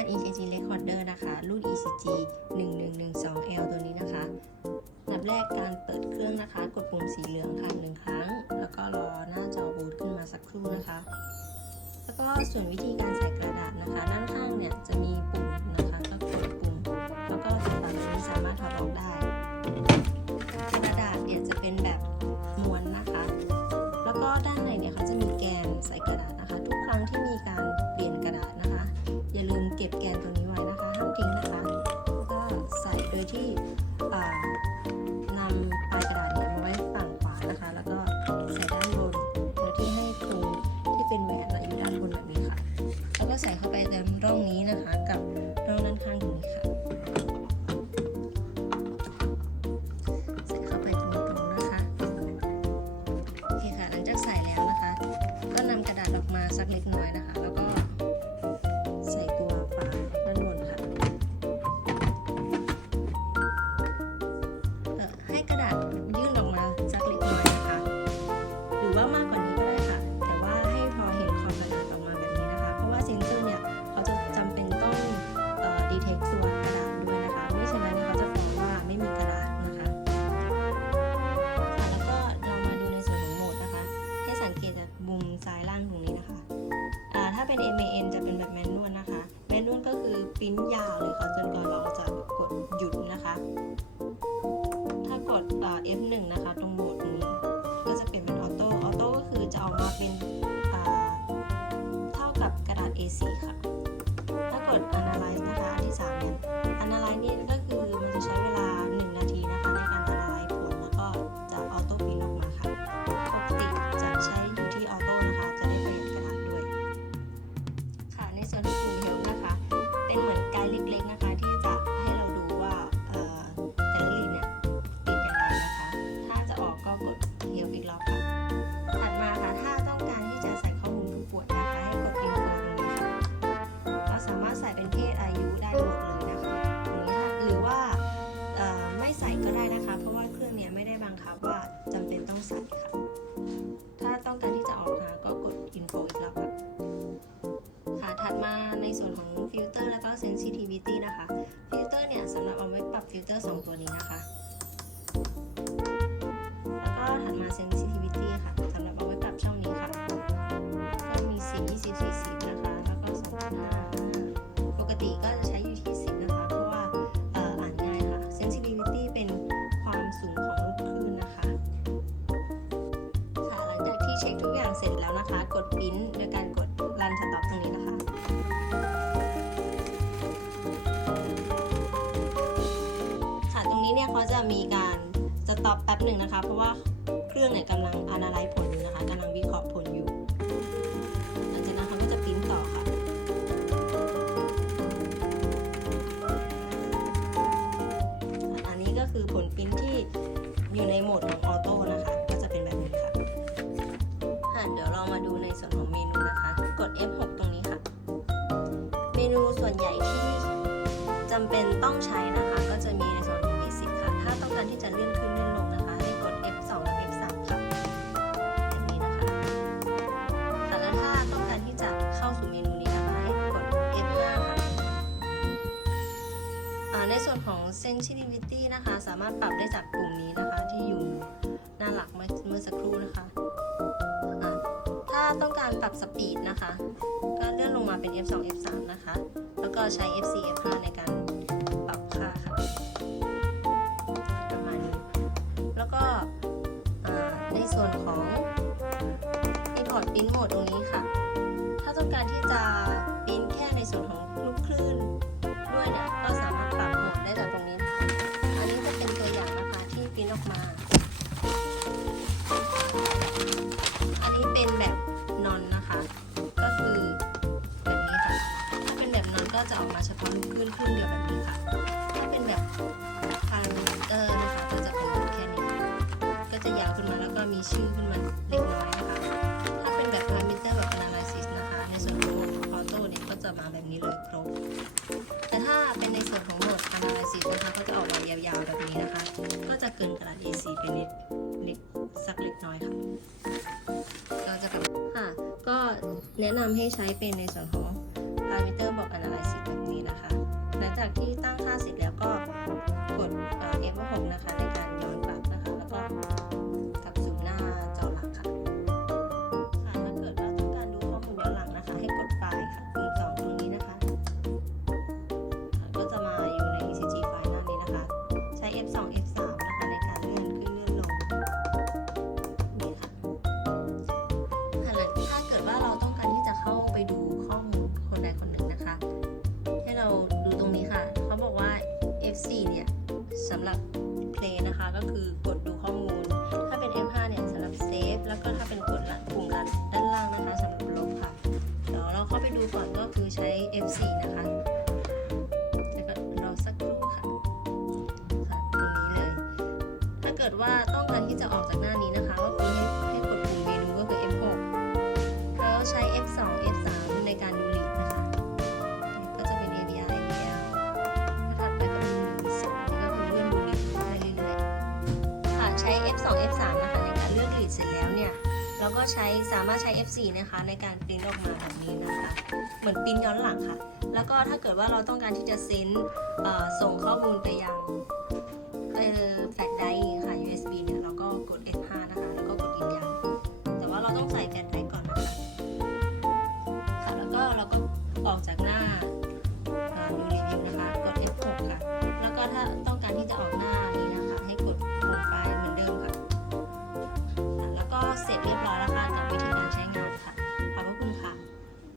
การ EKG Recorder นะคะ รุ่น ECG 1112L ตัวนี้นะคะอันดับแรกการเปิดเครื่องนะคะ กดปุ่มสีเหลืองค่ะหนึ่งครั้ง แล้วก็รอหน้าจอบูตขึ้นมาสักครู่นะคะ แล้วก็ส่วนวิธีการใส่กระดาษนะคะ ด้านข้างเนี่ยจะมีปุ่มนะคะ ก็กดปุ่ม แล้วก็ตัวแบบนี้สามารถถอดออกได้ กระดาษเนี่ยจะเป็นแบบม้วนนะคะ แล้วก็ด้านในเนี่ยเขาจะมีแกนใส่กระดาษนะคะ ทุกครั้งที่มีการ อย่าลืมเก็บแกนตัวนี้ไว้นะคะ ห้ามทิ้งนะคะ ก็ใส่โดยที่นำปลายกระดาษเนี่ยมาไว้ฝั่งขวานะคะ แล้วก็ใส่ด้านบนโดยที่ให้ตรงที่เป็นแหวนอะอยู่ด้านบนแบบนี้ค่ะ แล้วก็ใส่เข้าไปในร่องนี้นะคะ กับร่องด้านข้างตรงนี้ค่ะใส่เข้าไปตรงๆนะ sensitivity นะคะฟิลเตอร์เนี่ยสำหรับเอาไว้ปรับฟิลเตอร์2ตัวนี้นะคะ แล้วก็ถัดมา sensitivity ค่ะสำหรับเอาไว้ปรับช่องนี้ค่ะ ก็มี10 20 40นะคะ แล้วก็2.5ปกติก็จะใช้อยู่ที่ 10 นะคะ เพราะว่าอ่ออ่านง่ายค่ะ sensitivity เป็นความสูงของลูกคลื่นนะคะ ค่ะ หลังจากที่เช็คทุกอย่างเสร็จแล้วนะคะ กดปิ้นโดยการ มีการสต็อปแป๊บหนึ่งนะคะ เพราะว่าเครื่องเนี่ยกำลัง analyze ผลอยู่นะคะกำลังวิเคราะห์ผลอยู่ หลังจากนั้นเขาก็จะปริ้นต่อค่ะอันนี้ก็คือผลปริ้นที่อยู่ในโหมดของออโต้นะคะ ก็จะเป็นแบบนี้ค่ะค่ะเดี๋ยวเรามาดูในส่วนของเมนูนะคะ กด F6 ตรงนี้ค่ะ เมนูส่วนใหญ่ที่จำเป็นต้องใช้นะ ในส่วนของ sensitivity นะคะ สามารถปรับได้จากปุ่มนี้นะคะ ที่อยู่หน้าหลักเมื่อสักครู่นะคะอ่าถ้าต้องการปรับสปีดนะคะ ก็เลื่อนลงมาเป็น F2 F3 นะคะ แล้วก็ใช้ F4 F5 ในการปรับค่าค่ะประมาณนี้แล้วก็ในส่วนของ Import Print Mode ตรงนี้ค่ะ ถ้าต้องการที่จะปริ้นแค่ในส่วนของลูกคลื่นด้วยเนี่ยก็ กินกระดาษ A4 ไปนิดนิดสักเล็กน้อยค่ะก็จะเป็ค่ะ ก็แนะนำให้ใช้เป็นในส่วนของพายเมตเตอร์บอก analysis แบบนี้นะคะ หลังจากที่ตั้งค่า กดดูข้อ ใช้ F2 F3 นะคะในการเลือกลีดเสร็จแล้วเนี่ยเราก็ใช้สามารถใช้ F4 นะคะในการปริ้นออกมาแบบนี้นะคะ เหมือนปริ้นย้อนหลังค่ะ แล้วก็ถ้าเกิดว่าเราต้องการที่จะเซ็นส่งข้อมูลไปยังแฟลช